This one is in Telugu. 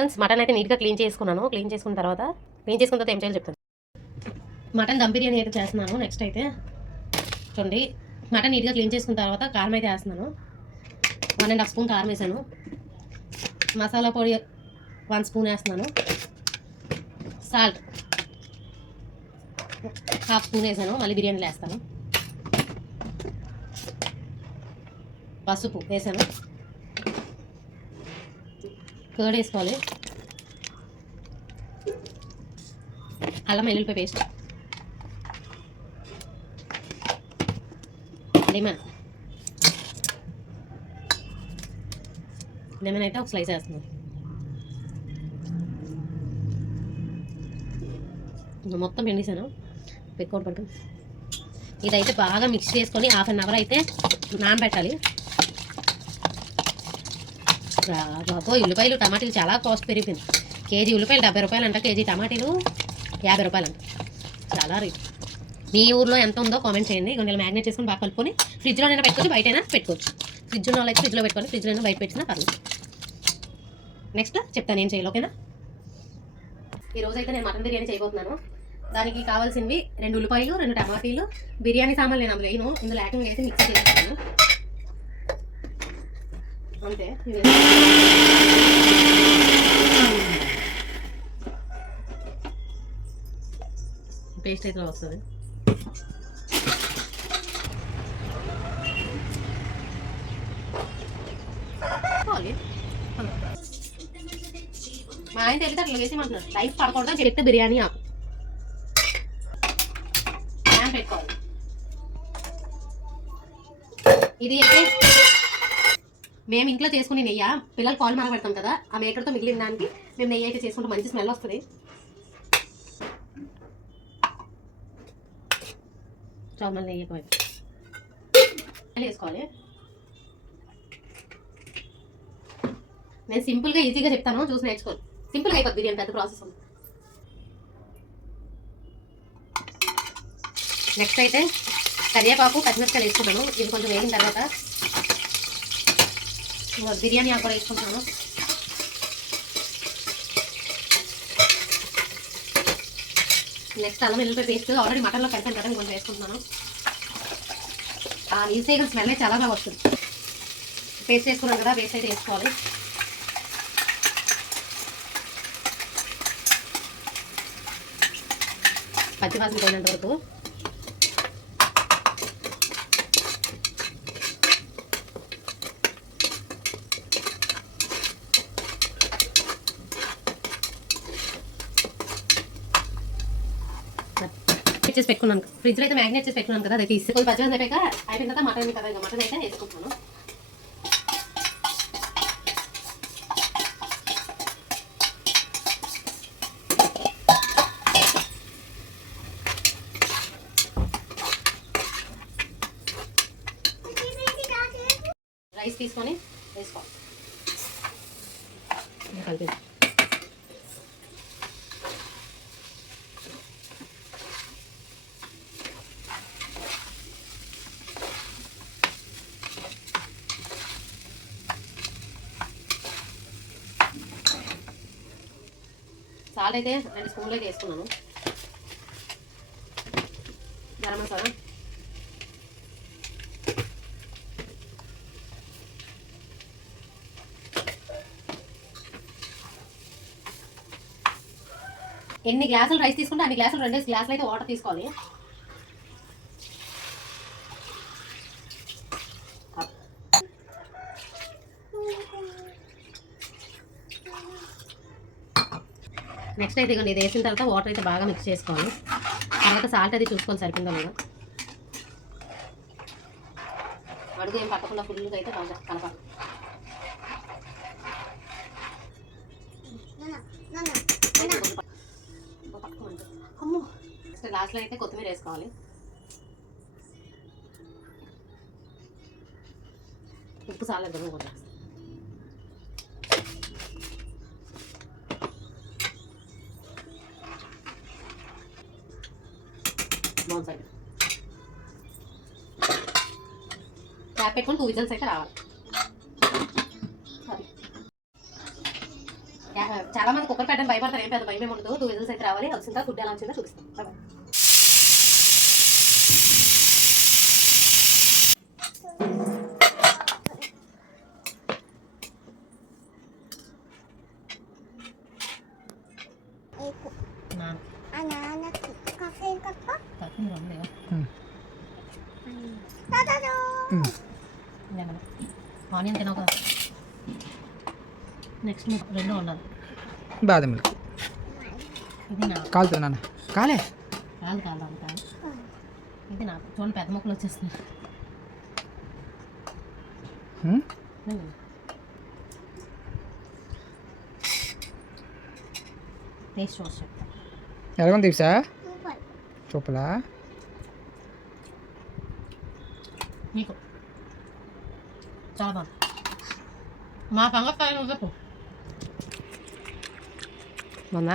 ఫ్రెండ్స్ మటన్ అయితే నీట్గా క్లీన్ చేసుకున్నాను. క్లీన్ చేసుకున్న తర్వాత ఏం చేయాలో చెప్తాను. మటన్ దమ్ బిర్యానీ అయితే చేస్తున్నాను. నెక్స్ట్ అయితే చూడండి, మటన్ నీట్గా క్లీన్ చేసుకున్న తర్వాత కారం అయితే వేస్తున్నాను. 1.5 స్పూన్ కారం వేసాను. మసాలా పొడి 1 స్పూన్ వేస్తున్నాను. సాల్ట్ 1/2 స్పూన్ వేసాను. మళ్ళీ బిర్యానీలో వేస్తాను. పసుపు వేసాను. కర్డ్ వేసుకోవాలి. అల్లం వెల్లుల్లిపాయ పేస్ట్, లెమన్ అయితే ఒక స్లైస్ వేస్తున్నాను. మొత్తం పిండిసాను. పెట్టుకోవడం పడుతుంది. ఇదైతే బాగా మిక్స్ చేసుకొని 1/2 అవర్ అయితే నానబెట్టాలి. బాబోయ్, ఉల్లిపాయలు టమాటీలు చాలా కాస్ట్ పెరిగిపోయింది. కేజీ ఉల్లిపాయలు 70 రూపాయలు అంట, కేజీ టమాటీలు 50 రూపాయలు అంట. చాలా రేట్. మీ ఊర్లో ఎంత ఉందో కామెంట్ చేయండి. కొన్ని మ్యాగ్నేట్ చేసుకొని బాగా కలుపుకొని ఫ్రిడ్జ్లోనైనా పెట్టుకోవచ్చు, బయటైనా పెట్టుకోవచ్చు. ఫ్రిడ్జ్ ఉన్న వాళ్ళైతే ఫ్రిడ్జ్లో పెట్టుకొని, ఫ్రిడ్జ్లో బయట పెట్టినా పర్లేదు. నెక్స్ట్ చెప్తాను ఏం చేయాలి, ఓకేనా? ఈరోజు అయితే నేను మటన్ బిర్యానీ చేయబోతున్నాను. దానికి కావాల్సినవి 2 ఉల్లిపాయలు, 2 టమాటీలు, బిర్యానీ సామాన్లు నేను అందులో వేయను, ఇందులో యాక్టింగ్ వేసి మిక్స్ చేస్తాను అంతే. పేస్ట్ అయితే వస్తుంది. మా ఆయన తెలిస్తే అట్లా వేసేమంటున్నారు. లైఫ్ పడకూడదు చెట్టు బిర్యానీ ఆకు పెట్టుకోవాలి. ఇది అయితే మేము ఇంట్లో చేసుకునే నెయ్యి, పిల్లలు పాలు మరగబెడతాం కదా, ఆ మేకర్తో మిగిలిన దానికి మేము నెయ్యి అయితే చేసుకుంటాం. మంచి స్మెల్ వస్తుంది. చామల్ నెయ్యి వేసుకోవాలి. నేను సింపుల్గా ఈజీగా చెప్తాను, చూసి నేర్చుకోండి. సింపుల్గా అయిపోతుంది బిర్యానీ, పెద్ద ప్రాసెస్ ఉంది. నెక్స్ట్ అయితే కరివేపాకు, పచ్చిమిరపకాయలు వేసుకుంటాను. ఇది కొంచెం వేగిన తర్వాత బిర్యానీ ఆకు కూడా వేసుకుంటున్నాను. నెక్స్ట్ అల్లం వెల్లుల్లిపాయ పేస్ట్ ఆల్రెడీ మటన్లో కలిపాను కదా, కొంచెం వేసుకుంటున్నాను. ఆ నీసు వేసిన స్మెల్ చాలా బాగా వస్తుంది. పేస్ట్ వేసుకున్నాను కదా, పేస్ట్ అయితే వేసుకోవాలి. పచ్చివాసన పోయినంత వరకు చేసి పెట్టుకున్నాను. ఫ్రిడ్జ్లో అయితే మ్యాగ్నేట్ చేసి పెట్టుకున్నాను కదా, అది తీసి కొంచెం పచ్చివాసన అయిపోయాక అయిపోయిన తర్వాత మటన్ కదా, ఇంకా మటన్ అయితే వేసుకుంటున్నాను. రైస్ తీసుకొని వేసుకోవాలి. కలిపి సాల్ట్ అయితే 2 స్పూన్లు అయితే వేసుకున్నాను. గరం మసాలా, ఎన్ని గ్లాసులు రైస్ తీసుకుంటే అన్ని గ్లాసులు 2 గ్లాసులు అయితే వాటర్ తీసుకోవాలి. నెక్స్ట్ అయితే ఇదిగోండి, ఇది వేసిన తర్వాత వాటర్ అయితే బాగా మిక్స్ చేసుకోవాలి. తర్వాత సాల్ట్ అది చూసుకొని సరిపోయిందో లేదా. అడుగు ఏం పట్టకుండా ఫుల్గా అయితే బాగా కలపాలి. నెక్స్ట్ లాస్ట్లో అయితే కొత్తిమీర వేసుకోవాలి. ఉప్పు సాలేదు కూడా. బాగుంది సైడ్ ట్యాప్ పెట్టుకొని 2 విజిల్స్ అయితే రావాలి. చాలా మంది కుక్కర్ పెట్టని భయపడతారు. ఏం పెద్ద భయం ఏమి ఉండదు. 2 విజిల్స్ అయితే రావాలి. వచ్చిన తర్వాత ఫుడ్ ఎలా వచ్చిందో చూపిస్తాం. బాయ్. ఆనియన్ తినవు కదా. నెక్స్ట్ రెండు ఉండాలి. బాదం మిల్క్ ఇది నాకు కాలుతుంది నాన్న. కాలే కాదు అంత. ఇది నాకు చూడండి పెద్ద ముక్కలు వచ్చేస్తున్నాయి. టేస్ట్ చూసి ఎలాగొంది తీసా చూపలా మీకు చాలా బాగుంది. మా సంగతి చెప్పు. మొన్న